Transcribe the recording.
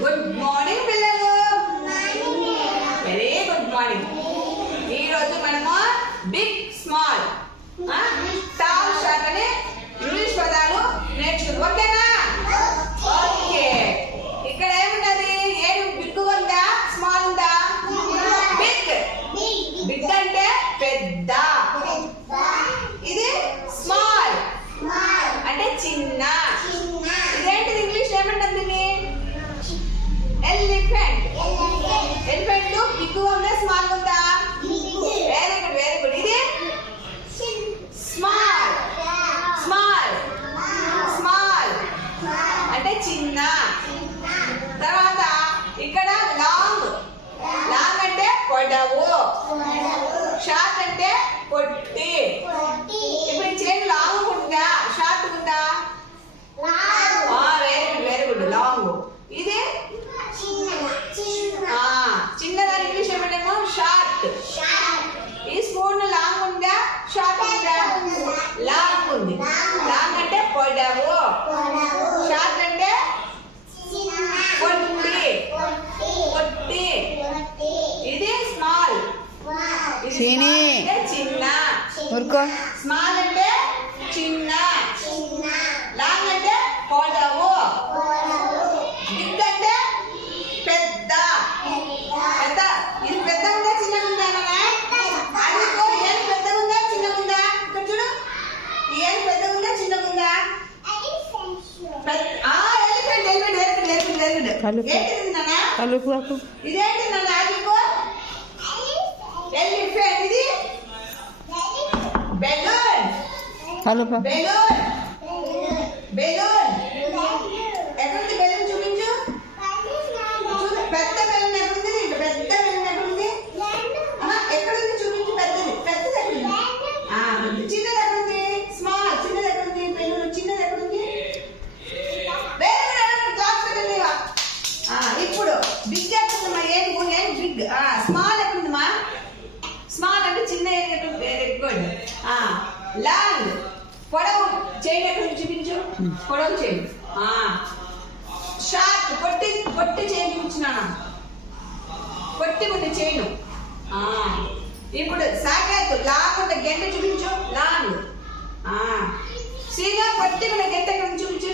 Good morning పిల్లలు. Very good morning. ఈ రోజు మనము బిగ్ స్మాల్ టాల్ షార్ట్ అనే ఇంగ్లీష్ పదాలు నేర్చుకుందాం. ఓకేనా? ఓకే. ఇక్కడ ఏముంటది? ఏడు బిగ్ ఉందా స్మాల్ ఉందా? బిగ్. బిగ్ అంటే పెద్ద, ఇది స్మాల్ అంటే చిన్న. ఇదేంటిది ఇంగ్లీష్ ఏమంటుంది? ఎలిఫెంట్. ఎలిఫెంట్ బిగ్ ఉందా స్మాల్ ఉందా? Very good, very good. ఇది స్మాల్. స్మాల్ స్మాల్ అంటే చిన్న. తర్వాత ఇక్కడ లాంగ్. లాంగ్ అంటే పొడవు. షార్ట్ అంటే పొట్టి. ఇప్పుడు ఈ చైన్ లాంగ్ ఉందా షార్ట్ ఉందా? Very good, very good. Long. ఇది చిన్నదాని ఇంగ్లీష్ ఏమంటాము? షార్ట్. ఈ స్పూన్ లాంగ్ ఉందా షార్ట్ ఉందా? లాంగ్ ఉంది. లాంగ్ అంటే పొడవు. షార్ట్ అంటే పొట్టి. పొట్టి. ఇది స్మాల్. చిన్న. స్మాల్ అంటే చిన్న. లాంగ్ అంటే పొడవు. బిగ్ అంటే పెద్ద. పెద్ద. ఇది పెద్ద ఉందా చిన్నగా ఉందా? అందుకో ఏం పెద్దగా ఉందా చిన్నగా ఉందా? ఇక్కడ చూడు, ఏం పెద్దగా ఉందా చిన్నగా ఉందా? ఎలిఫెంట్. ఎలిఫెంట్ ఏంటిది నాన్న? ఇదేంటి నాన్న? ఆగిపో. ఎలిఫెంట్. ఇది బెలూన్. బెలూన్. బెలూన్ ఎక్కడుంది? బెలూన్ చూపించు. పెద్ద బెలూన్ ఎక్కడుంది? పెద్ద బెలూన్ ఎక్కడుంది? ఎక్కడుంది చూపించు. పెద్దది. పెద్దది ఎక్కడుంది? చిన్నది ఎక్కడుంది? స్మాల్. చిన్నది ఎక్కడుంది? బెలూన్ చిన్నది ఎక్కడుంది? ఇప్పుడు బిగ్ ఎక్కడుందమ్మా? ఏం బిగ్? స్మాల్ ఎక్కడుందమ్మా? స్మాల్ అంటే చిన్న. Very good. లాంగ్ పొడవు. చైన్ ఎక్కడుంది చూపించు. పొడవు చైన్. షార్ట్ పొట్టి. పొట్టి చైన్ చూపించినాను. పొట్టి ఉంది చైన్. ఇప్పుడు సాకేత్ లాంగ్ ఉన్న గంట చూపించు. లాంగ్. సీగా పొట్టి ఉన్న గంట ఎక్కడ చూపించు.